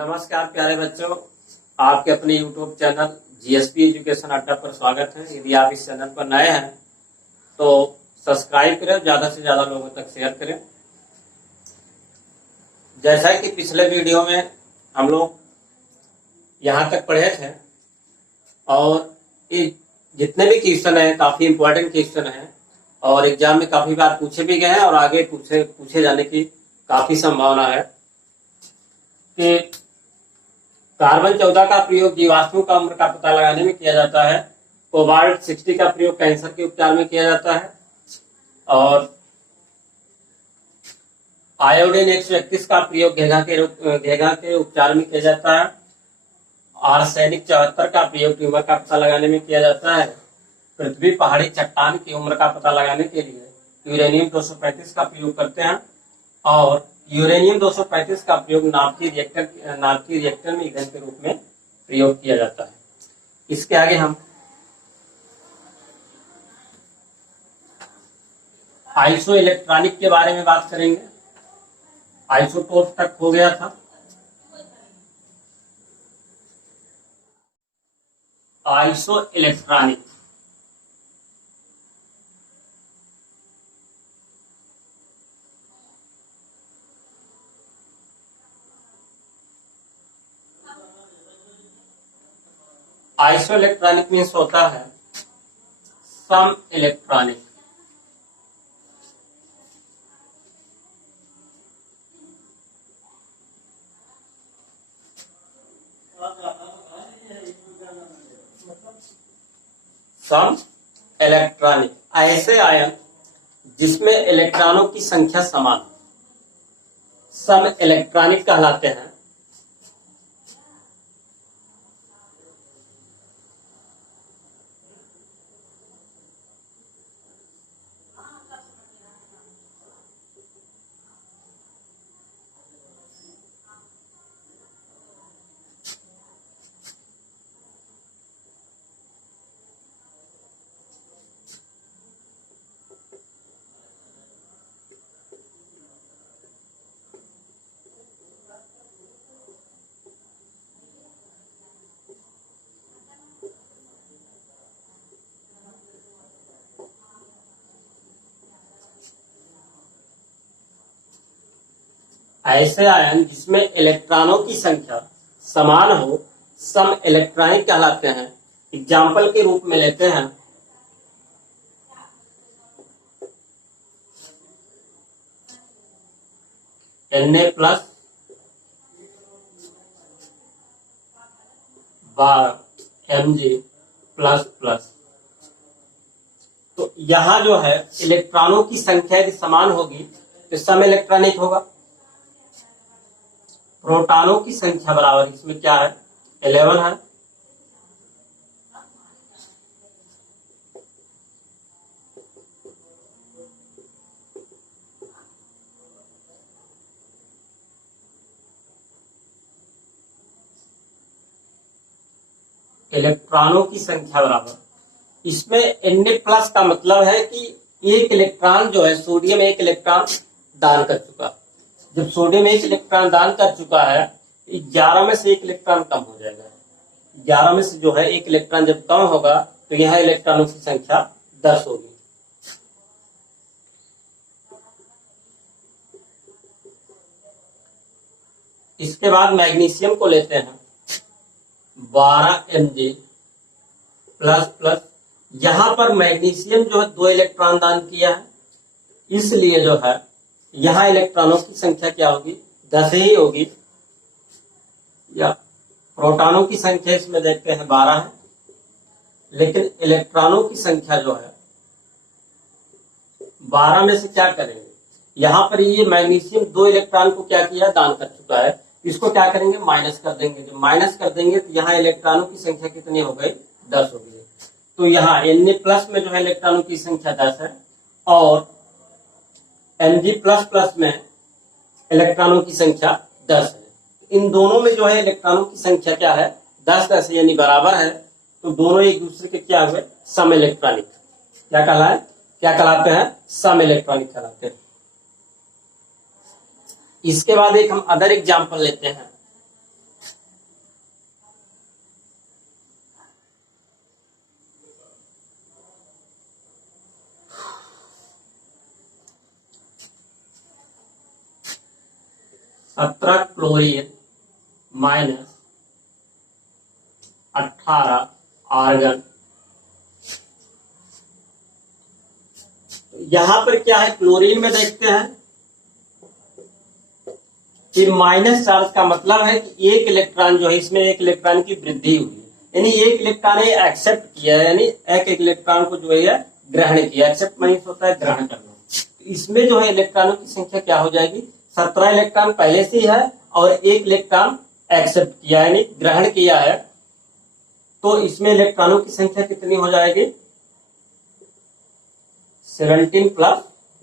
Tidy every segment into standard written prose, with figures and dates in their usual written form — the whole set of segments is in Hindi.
नमस्कार प्यारे बच्चों, आपके अपने YouTube चैनल जीएसपी एजुकेशन अड्डा पर स्वागत है। यदि आप इस चैनल पर नए हैं तो सब्सक्राइब करें, ज्यादा से ज्यादा लोगों तक शेयर करें। जैसा कि पिछले वीडियो में हम लोग यहाँ तक पढ़े थे और ये जितने भी क्वेश्चन हैं काफी इंपॉर्टेंट क्वेश्चन हैं और एग्जाम में काफी बार पूछे भी गए हैं और आगे पूछे जाने की काफी संभावना है कि कार्बन 14 का प्रयोग जीवाश्मों का उम्र का पता लगाने में किया जाता है। कोबाल्ट 60 का प्रयोग कैंसर के उपचार में किया जाता है और आयोडीन 131 का प्रयोग घेघा के उपचार में किया जाता है। आर्सेनिक 74 का प्रयोग ट्यूमर का पता लगाने में किया जाता है। पृथ्वी पहाड़ी चट्टान की उम्र का पता लगाने के लिए यूरेनियम 235 का प्रयोग करते हैं और यूरेनियम 235 का प्रयोग नाभिकीय रिएक्टर में ईंधन के रूप में प्रयोग किया जाता है। इसके आगे हम आइसो इलेक्ट्रॉनिक के बारे में बात करेंगे। आइसोटोप तक हो गया था। Iso electronic iso electronic means होता है सम इलेक्ट्रॉनिक। सम इलेक्ट्रॉनिक ऐसे आयन जिसमें इलेक्ट्रॉनों की संख्या समान सम इलेक्ट्रॉनिक कहलाते हैं। ऐसे आयन जिसमें इलेक्ट्रॉनों की संख्या समान हो सम इलेक्ट्रॉनिक कहलाते हैं। एग्जाम्पल के रूप में लेते हैं Na plus Mg plus plus. तो यहां जो है इलेक्ट्रॉनों की संख्या यदि समान होगी तो सम इलेक्ट्रॉनिक होगा। प्रोटॉनों की संख्या बराबर इसमें क्या है 11 है। इलेक्ट्रॉनों की संख्या बराबर इसमें Na प्लस का मतलब है कि एक इलेक्ट्रॉन जो है सोडियम एक इलेक्ट्रॉन दान कर चुका। जब सोडियम एक इलेक्ट्रॉन दान कर चुका है 11 में से एक इलेक्ट्रॉन कम हो जाएगा। 11 में से जो है एक इलेक्ट्रॉन जब कम होगा तो यहाँ इलेक्ट्रॉनों की संख्या 10 होगी। इसके बाद मैग्नीशियम को लेते हैं 12 Mg प्लस प्लस। यहां पर मैग्नीशियम जो है 2 इलेक्ट्रॉन दान किया है, इसलिए जो है यहां इलेक्ट्रॉनों की संख्या क्या होगी 10 ही होगी। या प्रोटॉनों की संख्या इसमें देखते हैं 12 है, लेकिन इलेक्ट्रॉनों की संख्या जो है 12 में से क्या करेंगे, यहां पर ये मैग्नीशियम 2 इलेक्ट्रॉन को क्या किया दान कर चुका है, इसको क्या करेंगे माइनस कर देंगे। जब माइनस कर देंगे तो यहाँ इलेक्ट्रॉनों की संख्या कितनी हो गई 10 हो गई। तो यहाँ Na प्लस में जो है इलेक्ट्रॉनों की संख्या 10 है और Mg प्लस प्लस में इलेक्ट्रॉनों की संख्या 10 है। इन दोनों में जो है इलेक्ट्रॉनों की संख्या क्या है 10 यानी बराबर है। तो दोनों एक दूसरे के क्या हुए सम इलेक्ट्रॉनिक। क्या कहलाते हैं सम इलेक्ट्रॉनिक कहलाते हैं। इसके बाद एक हम अदर एग्जाम्पल लेते हैं 17 क्लोरीन माइनस 18 आर्गन। यहां पर क्या है, क्लोरीन में देखते हैं कि माइनस चार्ज का मतलब है कि एक इलेक्ट्रॉन जो है, इसमें एक इलेक्ट्रॉन की वृद्धि हुई है, यानी एक इलेक्ट्रॉन ने एक्सेप्ट किया है, यानी एक इलेक्ट्रॉन को जो है ग्रहण किया। एक्सेप्ट मीन्स होता है ग्रहण करना। इसमें जो है इलेक्ट्रॉनों की संख्या क्या हो जाएगी, 17 इलेक्ट्रॉन पहले से ही है और एक इलेक्ट्रॉन एक्सेप्ट किया यानी ग्रहण किया है, तो इसमें इलेक्ट्रॉनों की संख्या कितनी हो जाएगी, 17 प्लस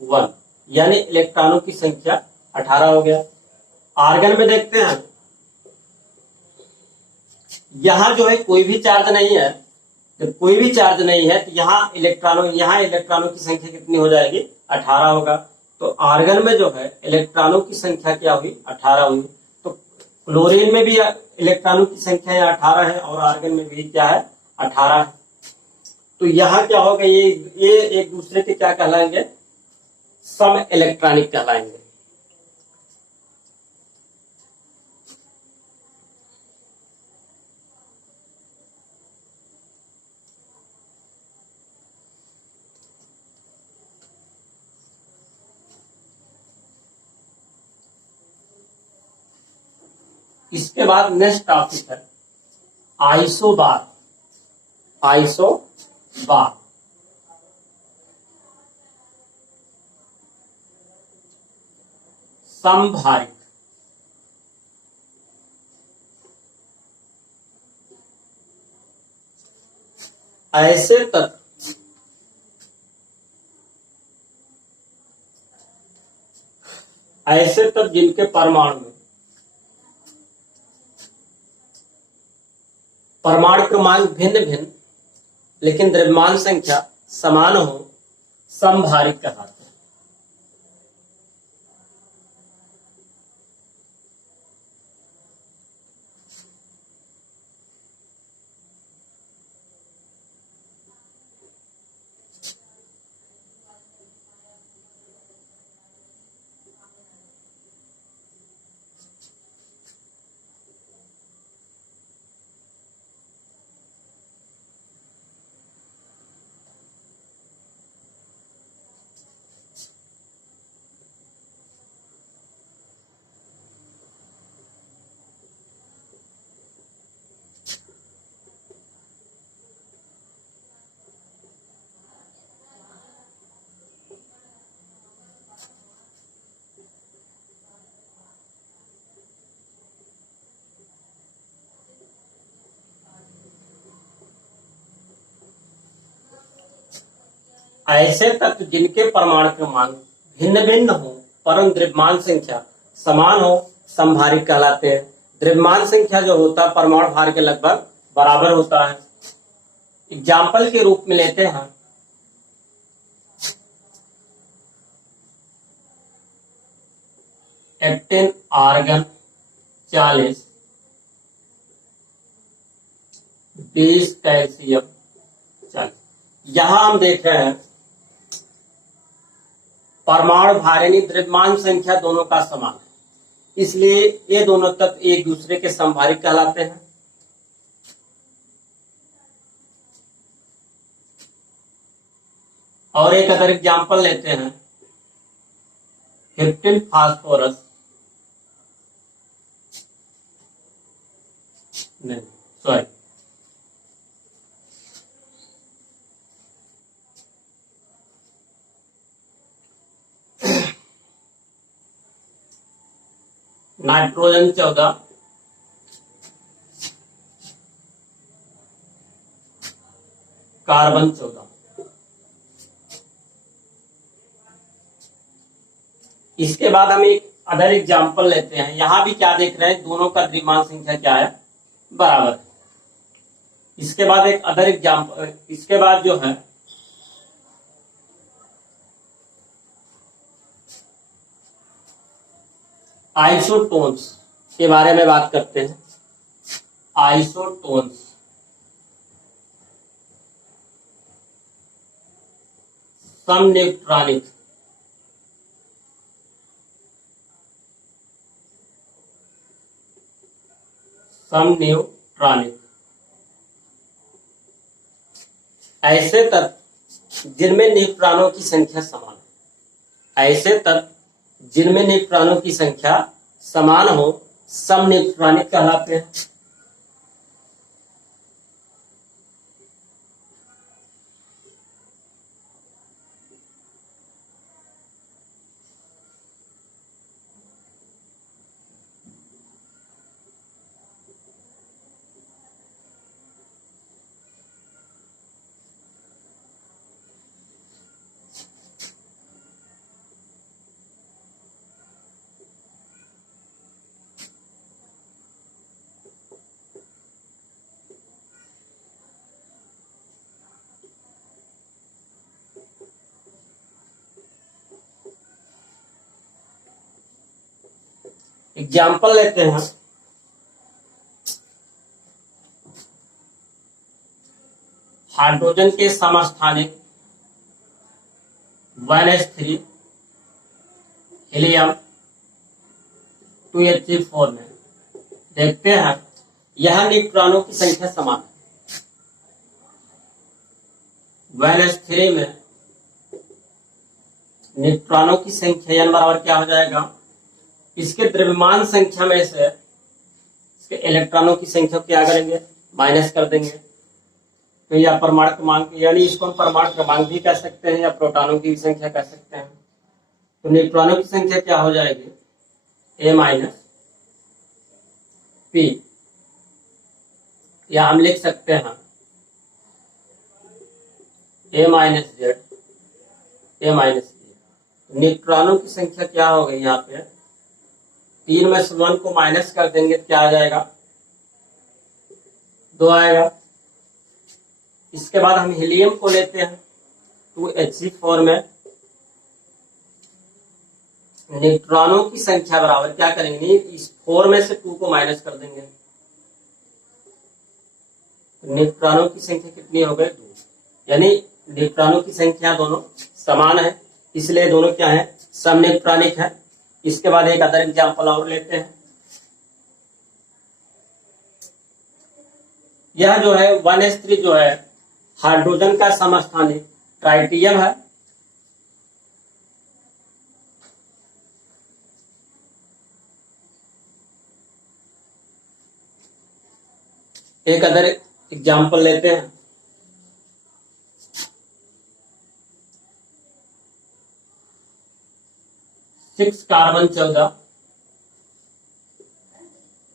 1, यानी इलेक्ट्रॉनों की संख्या 18 हो गया। आर्गन में देखते हैं, यहां जो है कोई भी चार्ज नहीं है, जब कोई भी चार्ज नहीं है तो यहाँ इलेक्ट्रॉनों की संख्या कितनी हो जाएगी, 18 होगा। तो आर्गन में जो है इलेक्ट्रॉनों की संख्या क्या हुई, 18 हुई। तो क्लोरीन में भी इलेक्ट्रॉनों की संख्या 18 है और आर्गन में भी क्या है, 18 है। तो यहाँ क्या होगा, ये एक दूसरे के क्या कहलाएंगे, सम इलेक्ट्रॉनिक कहलाएंगे। इसके बाद नेक्स्ट टॉपिक है आइसोबार। आइसोबार समभारित। ऐसे तत्व जिनके परमाणु क्रमांक भिन्न भिन्न लेकिन द्रव्यमान संख्या समान हो, समभारित कहलाते हैं। ऐसे तत्व जिनके परमाणु क्रमांक भिन्न भिन्न हो परंतु द्रव्यमान संख्या समान हो, समभारित कहलाते हैं। द्रव्यमान संख्या जो होता है परमाणु भार के लगभग बराबर होता है। एग्जाम्पल के रूप में लेते हैं, एक्टिन आर्गन 40, 20 कैल्शियम 40। यहां हम देख रहे हैं परमाणु भार यानी द्रव्यमान संख्या दोनों का समान है, इसलिए ये दोनों तत्व एक दूसरे के समभारित कहलाते हैं। और एक अदर एग्जाम्पल लेते हैं, 15 फास्फोरस नहीं सॉरी नाइट्रोजन 14, कार्बन 14। इसके बाद हम एक अदर एग्जाम्पल लेते हैं, यहां भी क्या देख रहे हैं, दोनों का द्रव्यमान संख्या क्या है, बराबर है। इसके बाद एक अदर एग्जाम्पल, इसके बाद जो है आइसोटोन्स के बारे में बात करते हैं। आइसोटोन्स समन्यूट्रॉनिक समन्यूट्रॉनिक, ऐसे तत्व जिनमें न्यूट्रॉनों की संख्या समान है, ऐसे तत्व जिनमें न्यूट्रॉनों की संख्या समान हो समन्यूट्रॉनिक कहलाते हैं। एग्जाम्पल लेते हैं। हाइड्रोजन के समस्थानिक 1s3 हीलियम 2He4 में देखते हैं यह न्यूट्रॉनों की संख्या समान है। 1s3 में न्यूट्रॉनों की संख्या n बराबर क्या हो जाएगा, इसके द्रव्यमान संख्या में से इसके इलेक्ट्रॉनों की संख्या क्या करेंगे, माइनस कर देंगे। तो यह परमाणु क्रमांक, यानी इसको हम परमाणु क्रमांक भी कह सकते हैं या प्रोटॉनों की भी संख्या कह सकते हैं। तो न्यूट्रॉनों की संख्या क्या हो जाएगी, a माइनस p, या हम लिख सकते हैं a minus Z a minus e। न्यूट्रॉनों की संख्या क्या हो गई, यहाँ पे 3 में से 1 को माइनस कर देंगे तो क्या आ जाएगा, 2 आएगा। इसके बाद हम हीलियम को लेते हैं 2He4 में न्यूट्रॉनों की संख्या बराबर क्या करेंगे, इस 4 में से 2 को माइनस कर देंगे। न्यूट्रॉनों की संख्या कितनी हो गई, 2, यानी न्यूट्रॉनों की संख्या दोनों समान है, इसलिए दोनों क्या है, समन्यूट्रॉनिक है। इसके बाद एक अदर एग्जाम्पल और लेते हैं। यह जो है 1s3 जो है हाइड्रोजन का समस्थानिक ट्राइटियम है। एक अदर एग्जाम्पल लेते हैं। Six carbon 14,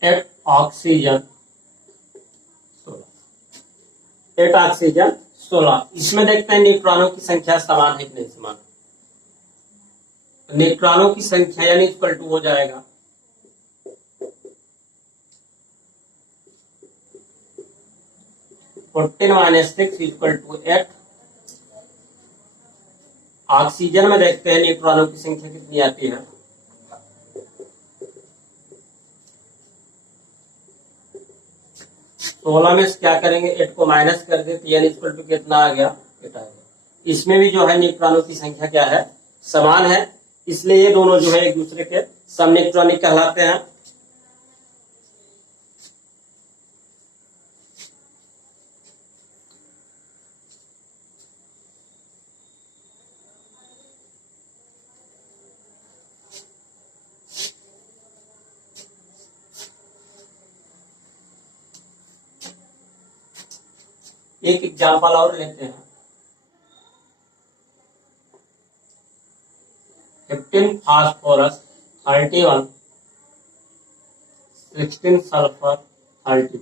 8 oxygen 16, 8 oxygen 16। इसमें देखते हैं न्यूट्रॉनों की संख्या समान है कि नहीं समान। न्यूट्रॉनों की संख्या यानी इक्वल टू हो जाएगा 14 माइनस 6 इक्वल टू 8। ऑक्सीजन में देखते हैं न्यूट्रॉनों की संख्या कितनी आती है, 16 में से क्या करेंगे, 8 को माइनस कर देते यानी इक्वल टू कितना आ गया, 8 आ गया। इसमें भी जो है न्यूट्रॉनों की संख्या क्या है, समान है, इसलिए ये दोनों जो है एक दूसरे के समन्यूट्रॉनिक कहलाते हैं। एक एग्जाम्पल और लेते हैं। 15 फास्फोरस 31, 16 सल्फर 32,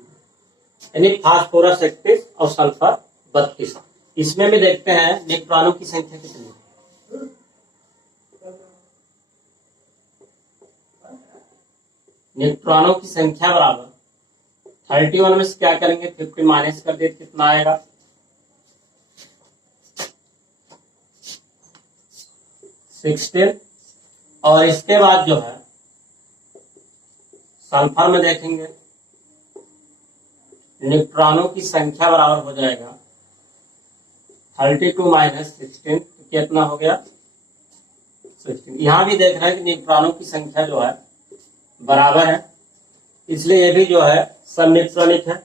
यानी फास्फोरस 31 और सल्फर 32। इसमें भी देखते हैं न्यूट्रॉनों की संख्या कितनी है। न्यूट्रॉनों की संख्या बराबर 31 में से क्या करेंगे, 50 माइनस कर देते कितना आएगा, 16। और इसके बाद जो है सल्फर में देखेंगे न्यूट्रॉनों की संख्या बराबर हो जाएगा 32 माइनस 16, कितना हो गया, 16। यहां भी देख रहे हैं कि न्यूट्रॉनों की संख्या जो है बराबर है, इसलिए ये भी जो है समनिप्सॉनिक है।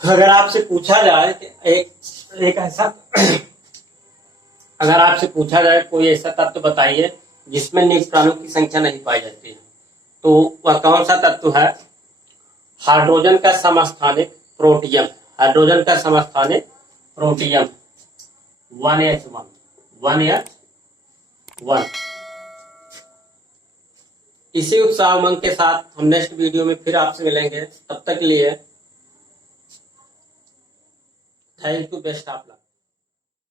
अगर आपसे पूछा जाए कि एक ऐसा अगर आपसे पूछा जाए कोई ऐसा तत्व बताइए जिसमें न्यूट्रॉनों की संख्या नहीं पाई जाती है, तो वह कौन सा तत्व है? हाइड्रोजन का समस्थानिक प्रोटियम। हाइड्रोजन का समस्थानिक प्रोटियम 1H1। इसी उत्साह उमंग के साथ हम नेक्स्ट वीडियो में फिर आपसे मिलेंगे। तब तक के लिए thank you, best of luck.